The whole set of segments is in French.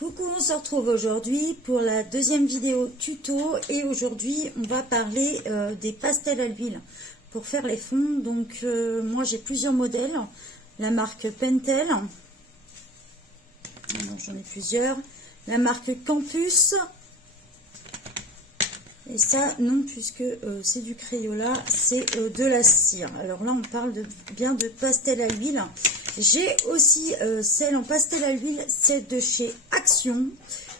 Coucou, on se retrouve aujourd'hui pour la deuxième vidéo tuto et aujourd'hui on va parler des pastels à l'huile pour faire les fonds. Donc moi j'ai plusieurs modèles, la marque Pentel, j'en ai plusieurs, la marque Campus et ça non puisque c'est du Crayola, c'est de la cire. Alors là on parle bien de pastel à l'huile. J'ai aussi celles en pastel à l'huile, c'est de chez Action,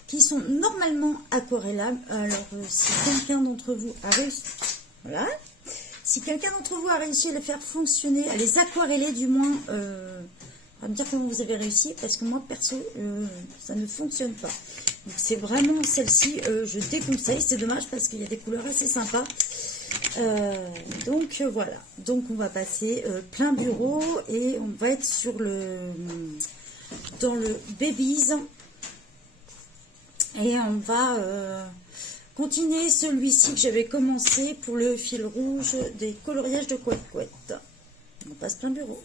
qui sont normalement aquarellables. Alors, si quelqu'un d'entre vous a réussi, voilà, si quelqu'un d'entre vous a réussi à les faire fonctionner, à les aquareller du moins, à me dire comment vous avez réussi, parce que moi perso, ça ne fonctionne pas. Donc c'est vraiment celle-ci, je déconseille. C'est dommage parce qu'il y a des couleurs assez sympas. Donc voilà, donc on va passer plein bureau et on va être sur dans le Babies et on va continuer celui-ci que j'avais commencé pour le fil rouge des coloriages de couette. On passe plein bureau.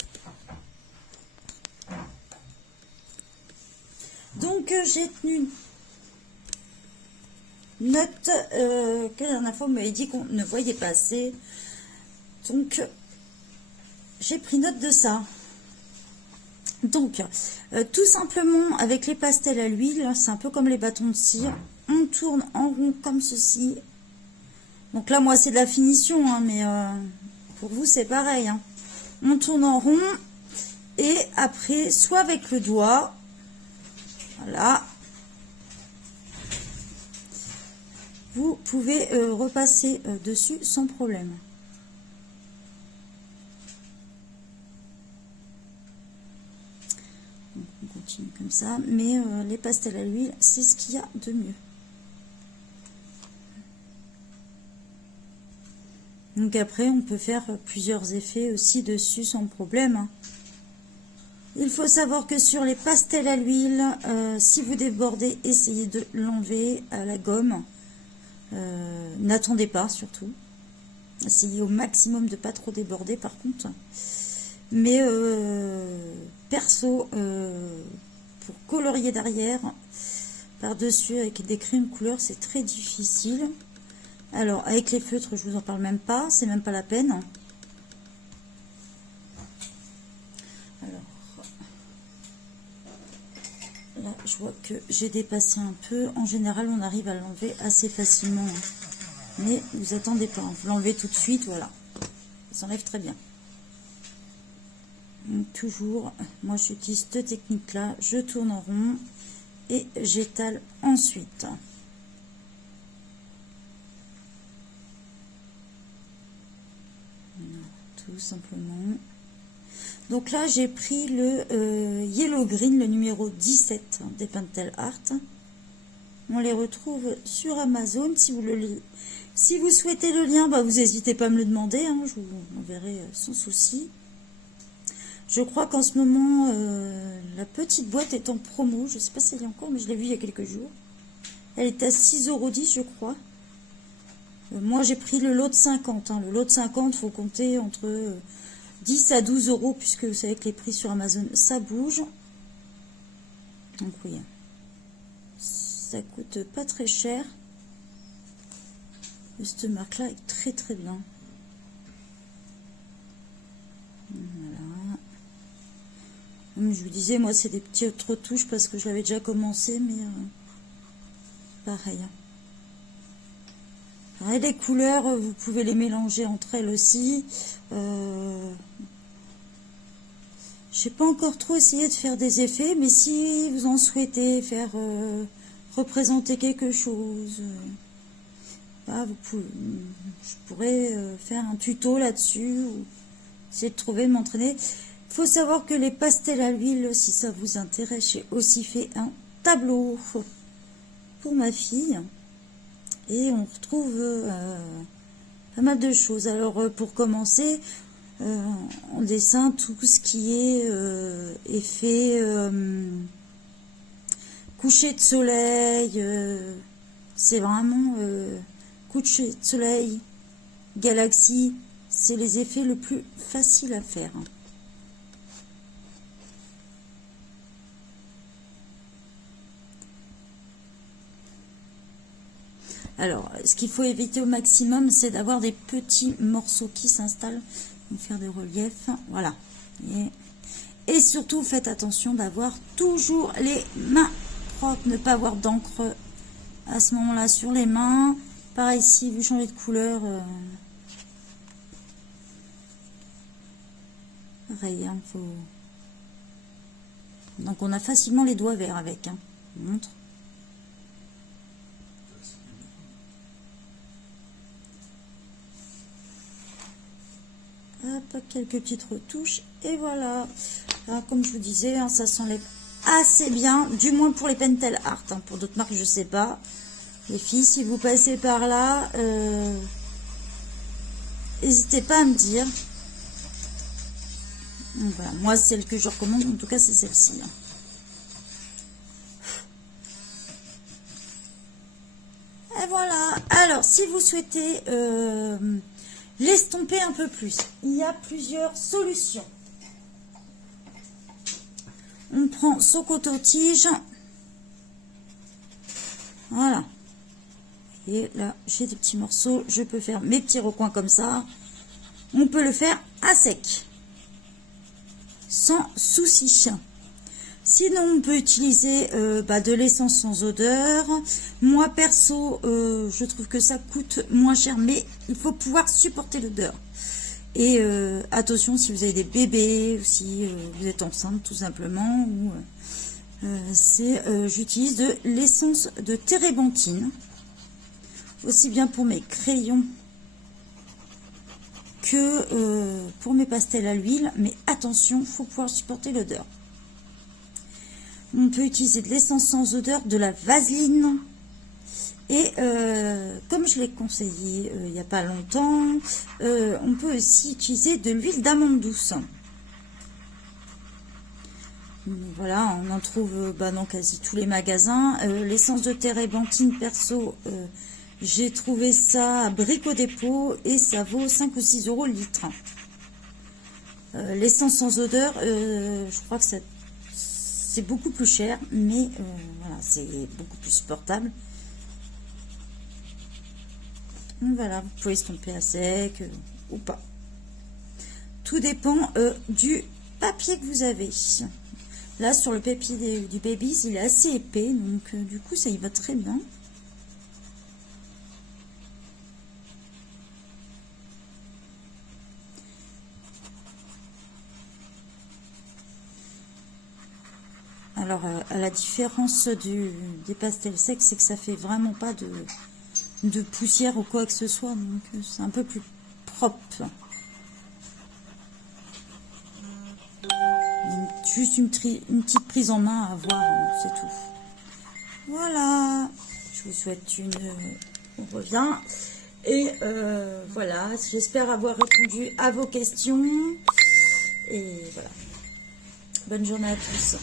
Donc j'ai tenu note que la dernière fois, on m'avait dit qu'on ne voyait pas assez. Donc, j'ai pris note de ça. Donc, tout simplement, avec les pastels à l'huile, c'est un peu comme les bâtons de cire. On tourne en rond comme ceci. Donc là, moi, c'est de la finition, hein, mais pour vous, c'est pareil. Hein. On tourne en rond. Et après, soit avec le doigt, voilà. Vous pouvez repasser dessus sans problème. Donc, on continue comme ça, mais les pastels à l'huile, c'est ce qu'il y a de mieux. Donc après, on peut faire plusieurs effets aussi dessus sans problème. Hein. Il faut savoir que sur les pastels à l'huile, si vous débordez, essayez de l'enlever à la gomme. N'attendez pas surtout, essayez au maximum de pas trop déborder par contre, mais perso pour colorier derrière par dessus avec des crayons de couleur c'est très difficile. Alors avec les feutres je vous en parle même pas, c'est même pas la peine. Alors là je vois que j'ai dépassé un peu, en général on arrive à l'enlever assez facilement. Mais vous attendez pas, vous l'enlevez tout de suite, voilà. Ça s'enlève très bien. Donc, toujours, moi j'utilise cette technique-là, je tourne en rond et j'étale ensuite. Voilà, tout simplement. Donc là j'ai pris le Yellow Green, le numéro 17 des Pentel Art. On les retrouve sur Amazon. Si vous souhaitez le lien, bah, vous n'hésitez pas à me le demander. Hein, je vous enverrai sans souci. Je crois qu'en ce moment, la petite boîte est en promo. Je ne sais pas si elle est encore, mais je l'ai vue il y a quelques jours. Elle est à 6,10 €, je crois. Moi, j'ai pris le lot de 50. Hein. Le lot de 50, il faut compter entre 10 à 12 €, puisque vous savez que les prix sur Amazon, ça bouge. Donc oui, ça coûte pas très cher. Cette marque là est très très bien. Voilà. Comme je vous disais, moi c'est des petites retouches parce que je l'avais déjà commencé, mais pareil. Pareil, les couleurs, vous pouvez les mélanger entre elles aussi. J'ai pas encore trop essayé de faire des effets, mais si vous en souhaitez faire représenter quelque chose, bah, je pourrais faire un tuto là-dessus, ou essayer de trouver, m'entraîner. Il faut savoir que les pastels à l'huile, si ça vous intéresse, j'ai aussi fait un tableau pour ma fille. Et on retrouve pas mal de choses. Alors pour commencer, on dessine tout ce qui est effet coucher de soleil. C'est vraiment coucher de soleil, galaxie. C'est les effets le plus facile à faire. Alors, ce qu'il faut éviter au maximum, c'est d'avoir des petits morceaux qui s'installent. Donc, faire des reliefs. Voilà. Et surtout, faites attention d'avoir toujours les mains propres. Ne pas avoir d'encre à ce moment-là sur les mains. Pareil, si vous changez de couleur... pareil, hein, faut... Donc, on a facilement les doigts verts avec. Hein. Je vous montre. Hop, quelques petites retouches et voilà. Alors, comme je vous disais, hein, ça s'enlève assez bien, du moins pour les Pentel Art. Hein. Pour d'autres marques, je sais pas. Les filles, si vous passez par là, n'hésitez pas à me dire. Donc, voilà. Moi, celle que je recommande, en tout cas, c'est celle-ci. Hein. Et voilà. Alors, si vous souhaitez l'estomper un peu plus, il y a plusieurs solutions. On prend son coton-tige. Voilà. Et là, j'ai des petits morceaux. Je peux faire mes petits recoins comme ça. On peut le faire à sec. Sans souci. Sinon, on peut utiliser de l'essence sans odeur. Moi, perso, je trouve que ça coûte moins cher, mais il faut pouvoir supporter l'odeur. Et attention, si vous avez des bébés, ou si vous êtes enceinte, tout simplement, ou j'utilise de l'essence de térébenthine, aussi bien pour mes crayons que pour mes pastels à l'huile. Mais attention, il faut pouvoir supporter l'odeur. On peut utiliser de l'essence sans odeur, de la vaseline. Et comme je l'ai conseillé il n'y a pas longtemps, on peut aussi utiliser de l'huile d'amande douce. Voilà, on en trouve dans quasi tous les magasins. L'essence de térébenthine, perso, j'ai trouvé ça à Brico Dépôt et ça vaut 5 ou 6 € le litre. L'essence sans odeur, je crois que c'est beaucoup plus cher, mais voilà, c'est beaucoup plus supportable. Donc voilà, vous pouvez estomper à sec ou pas. Tout dépend du papier que vous avez. Là, sur le papier du Baby's, il est assez épais, donc du coup, ça y va très bien. Alors, à la différence des pastels secs, c'est que ça fait vraiment pas de poussière ou quoi que ce soit, donc c'est un peu plus propre. Juste une petite prise en main à avoir, hein, c'est tout. Voilà, je vous souhaite on revient. Et voilà, j'espère avoir répondu à vos questions. Et voilà, bonne journée à tous.